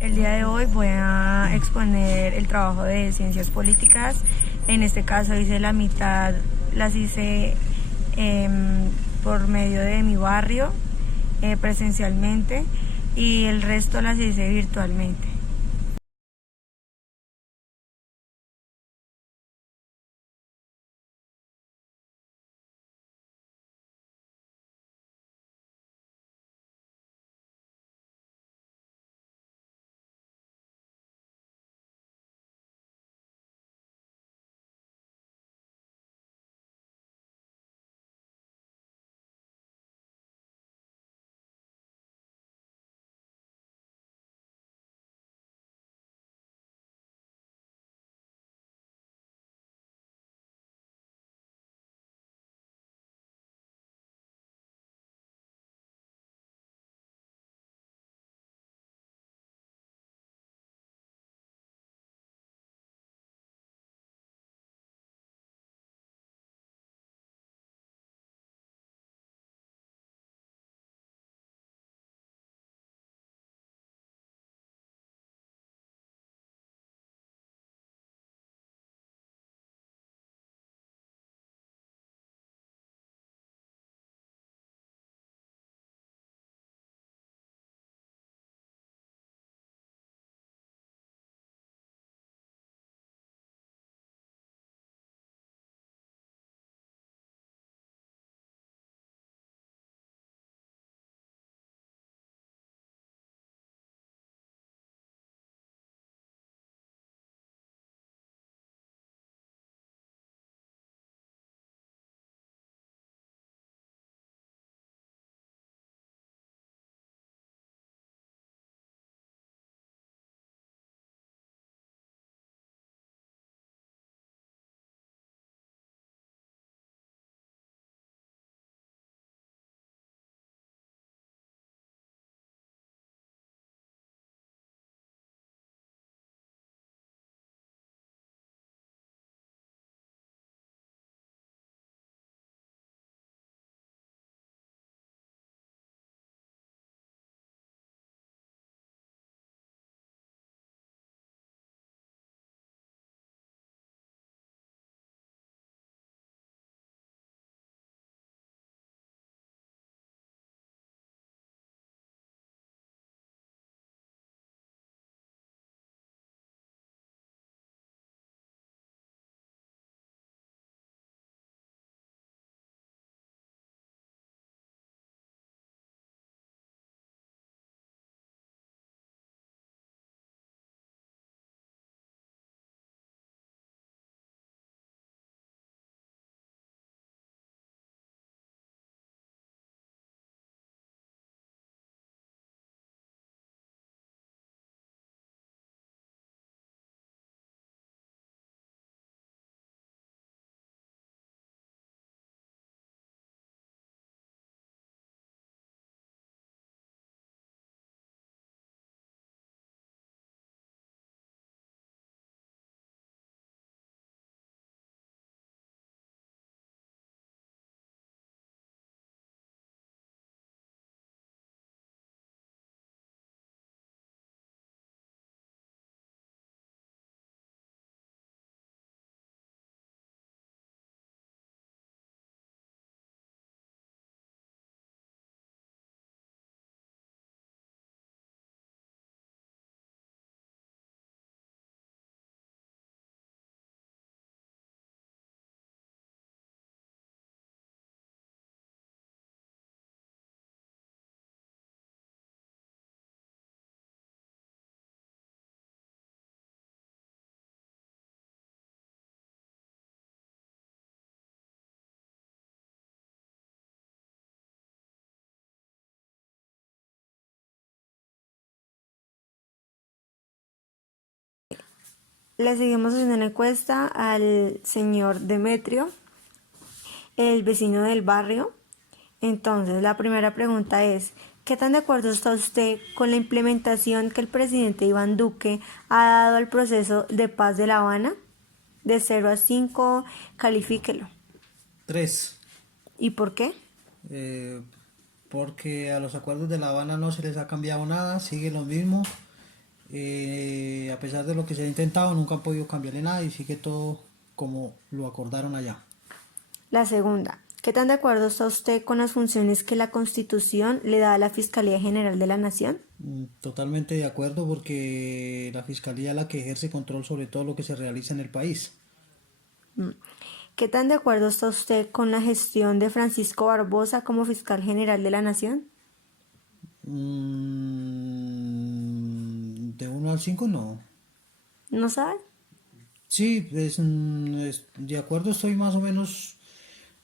El día de hoy voy a exponer el trabajo de ciencias políticas. En este caso hice la mitad, las hice por medio de mi barrio, presencialmente, y el resto las hice virtualmente. Le seguimos haciendo una encuesta al señor Demetrio, el vecino del barrio. Entonces, la primera pregunta es, ¿qué tan de acuerdo está usted con la implementación que el presidente Iván Duque ha dado al proceso de paz de La Habana? De 0 a 5, califíquelo. 3. ¿Y por qué? Porque a los acuerdos de La Habana no se les ha cambiado nada, sigue lo mismo. A pesar de lo que se ha intentado, nunca han podido cambiarle nada y sigue todo como lo acordaron allá. La segunda, ¿qué tan de acuerdo está usted con las funciones que la Constitución le da a la Fiscalía General de la Nación? Totalmente de acuerdo porque la Fiscalía es la que ejerce control sobre todo lo que se realiza en el país. ¿Qué tan de acuerdo está usted con la gestión de Francisco Barbosa como fiscal general de la Nación? De 1 al 5 no. ¿No sabe? Sí, de acuerdo estoy más o menos,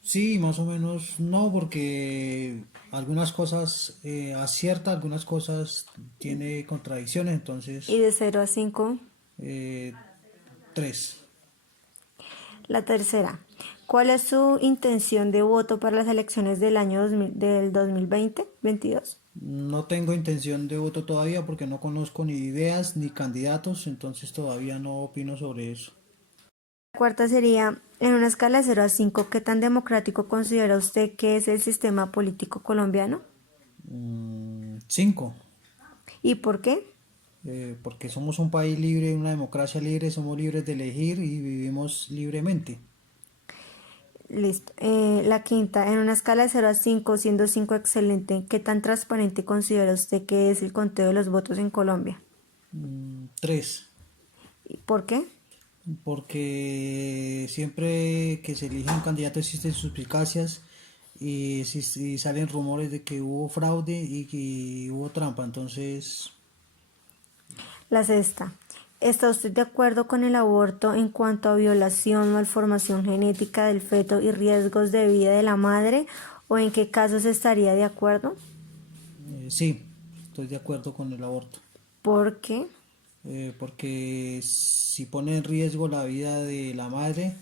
sí, más o menos no, porque algunas cosas acierta, algunas cosas tiene contradicciones, Y entonces de 0 a 5. eh, 3. La tercera, ¿cuál es su intención de voto para las elecciones del año 2020-22? No tengo intención de voto todavía porque no conozco ni ideas ni candidatos, entonces todavía no opino sobre eso. La cuarta sería, en una escala de 0 a 5, ¿qué tan democrático considera usted que es el sistema político colombiano? 5. ¿Y por qué? Porque somos un país libre, una democracia libre, somos libres de elegir y vivimos libremente. Listo. La quinta, en una escala de 0 a 5, siendo 5 excelente, ¿qué tan transparente considera usted que es el conteo de los votos en Colombia? 3. ¿Y por qué? Porque siempre que se elige un candidato existen suspicacias y salen rumores de que hubo fraude y que hubo trampa, entonces La sexta, ¿está usted de acuerdo con el aborto en cuanto a violación, malformación genética del feto y riesgos de vida de la madre? ¿O en qué casos estaría de acuerdo? sí, estoy de acuerdo con el aborto. ¿Por qué? Porque si pone en riesgo la vida de la madre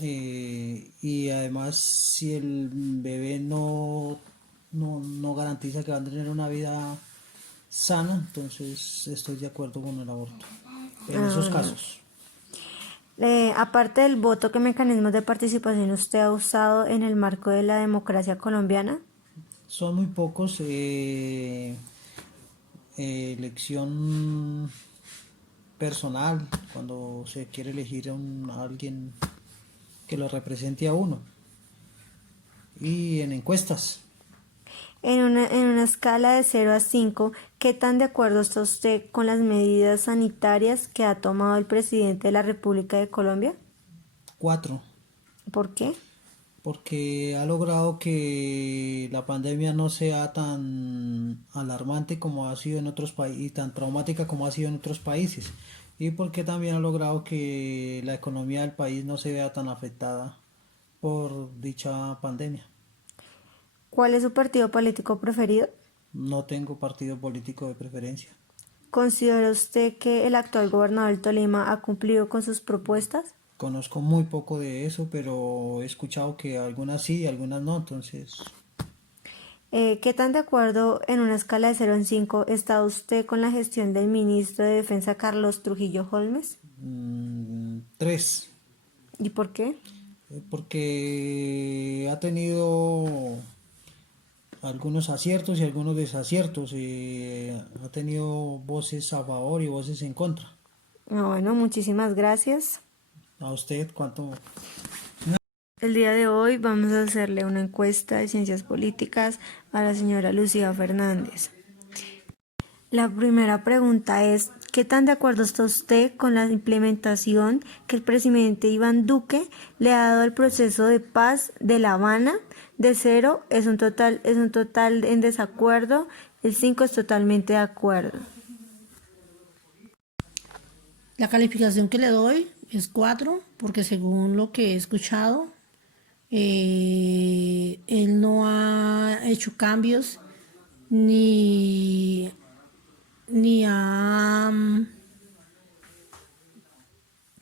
y además si el bebé no garantiza que va a tener una vida sana, entonces estoy de acuerdo con el aborto en esos casos. Aparte del voto, ¿qué mecanismos de participación usted ha usado en el marco de la democracia colombiana? Son muy pocos. Elección personal, cuando se quiere elegir a alguien que lo represente a uno. Y en encuestas, En una escala de 0 a 5, ¿qué tan de acuerdo está usted con las medidas sanitarias que ha tomado el presidente de la República de Colombia? 4, ¿Por qué? porque ha logrado que la pandemia no sea tan alarmante como ha sido en otros países y tan traumática como ha sido en otros países. Y porque también ha logrado que la economía del país no se vea tan afectada por dicha pandemia. ¿Cuál es su partido político preferido? No tengo partido político de preferencia. ¿Considera usted que el actual gobernador del Tolima ha cumplido con sus propuestas? Conozco muy poco de eso, pero he escuchado que algunas sí y algunas no, entonces ¿Qué tan de acuerdo en una escala de 0 a 5 está usted con la gestión del ministro de Defensa Carlos Trujillo Holmes? 3, ¿Y por qué? porque ha tenido algunos aciertos y algunos desaciertos, y ha tenido voces a favor y voces en contra. Bueno, muchísimas gracias. ¿A usted cuánto? El día de hoy vamos a hacerle una encuesta de ciencias políticas a la señora Lucía Fernández. La primera pregunta es, ¿qué tan de acuerdo está usted con la implementación que el presidente Iván Duque le ha dado al proceso de paz de La Habana? De 0 es un total en desacuerdo, el 5 es totalmente de acuerdo. La calificación que le doy es 4 porque según lo que he escuchado, él no ha hecho cambios ni, ni ha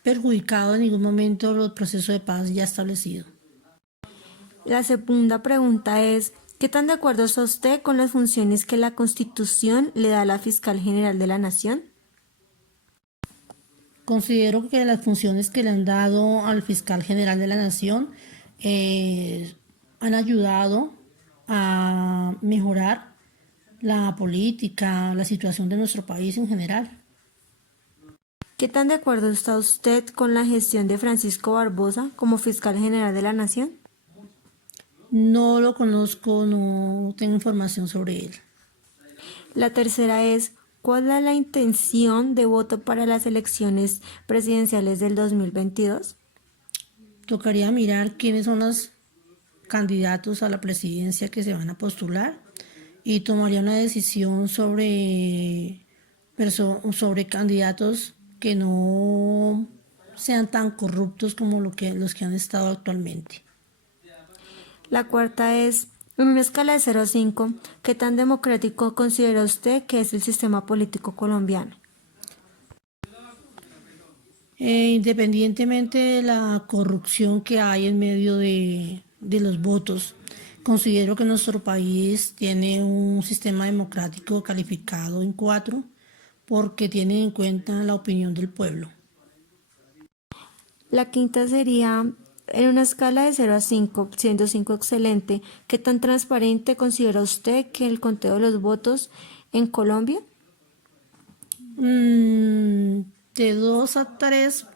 perjudicado en ningún momento el proceso de paz ya establecido. La segunda pregunta es, ¿qué tan de acuerdo está usted con las funciones que la Constitución le da a la Fiscal General de la Nación? Considero que las funciones que le han dado al fiscal general de la Nación han ayudado a mejorar la política, la situación de nuestro país en general. ¿Qué tan de acuerdo está usted con la gestión de Francisco Barbosa como fiscal general de la Nación? No lo conozco, no tengo información sobre él. La tercera es, ¿cuál es la intención de voto para las elecciones presidenciales del 2022? Tocaría mirar quiénes son los candidatos a la presidencia que se van a postular y tomaría una decisión sobre candidatos que no sean tan corruptos como los que han estado actualmente. La cuarta es, en una escala de 0 a 5, ¿qué tan democrático considera usted que es el sistema político colombiano? Independientemente de la corrupción que hay en medio de los votos, considero que nuestro país tiene un sistema democrático calificado en 4 porque tiene en cuenta la opinión del pueblo. La quinta sería, en una escala de 0 a 5, siendo 5 excelente, ¿qué tan transparente considera usted que el conteo de los votos en Colombia? De 2 a 3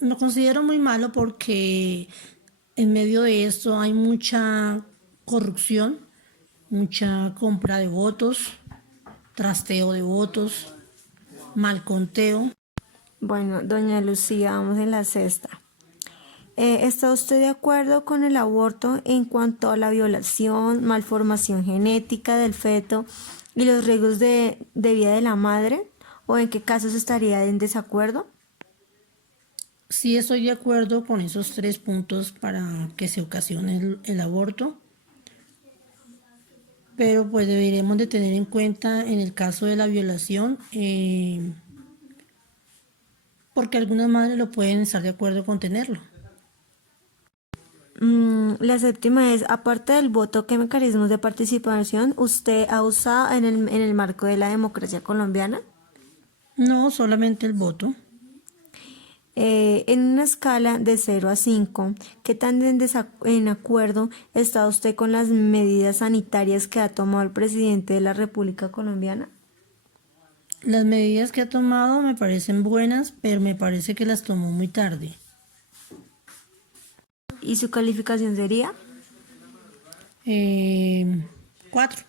lo considero muy malo porque en medio de esto hay mucha corrupción, mucha compra de votos, trasteo de votos, mal conteo. Bueno, doña Lucía, vamos en la sexta. ¿Está usted de acuerdo con el aborto en cuanto a la violación, malformación genética del feto y los riesgos de vida de la madre? ¿O en qué casos estaría en desacuerdo? Sí estoy de acuerdo con esos 3 puntos para que se ocasione el aborto, pero pues deberemos de tener en cuenta en el caso de la violación, porque algunas madres lo pueden estar de acuerdo con tenerlo. La séptima es, aparte del voto, ¿qué mecanismos de participación usted ha usado en el marco de la democracia colombiana? No solamente el voto. En una escala de 0 a 5, ¿qué tan en acuerdo está usted con las medidas sanitarias que ha tomado el presidente de la República Colombiana? Las medidas que ha tomado me parecen buenas, pero me parece que las tomó muy tarde. ¿Y su calificación sería? 4.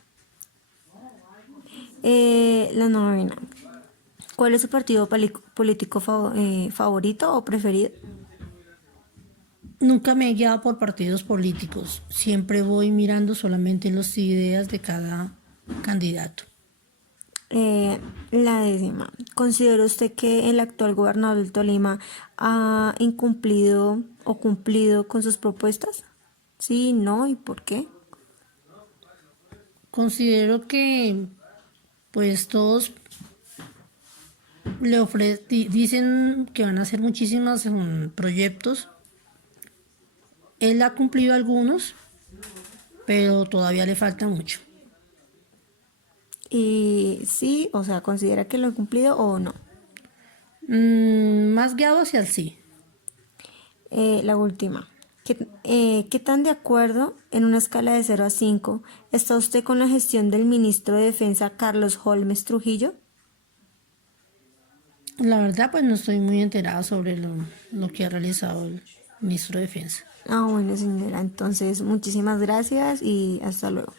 La novena. ¿Cuál es su partido político favorito o preferido? Nunca me he guiado por partidos políticos. Siempre voy mirando solamente las ideas de cada candidato. La décima. ¿Considera usted que el actual gobernador del Tolima ha incumplido o cumplido con sus propuestas? Sí, no, ¿y por qué? Considero que pues todos dicen que van a hacer muchísimos proyectos. Él ha cumplido algunos, pero todavía le falta mucho. Y sí, o sea, ¿considera que lo ha cumplido o no? Más guiado hacia el sí. La última. ¿Qué tan de acuerdo en una escala de 0 a 5 está usted con la gestión del ministro de Defensa Carlos Holmes Trujillo? La verdad, pues no estoy muy enterada sobre lo que ha realizado el ministro de Defensa. Ah, bueno, señora, entonces muchísimas gracias y hasta luego.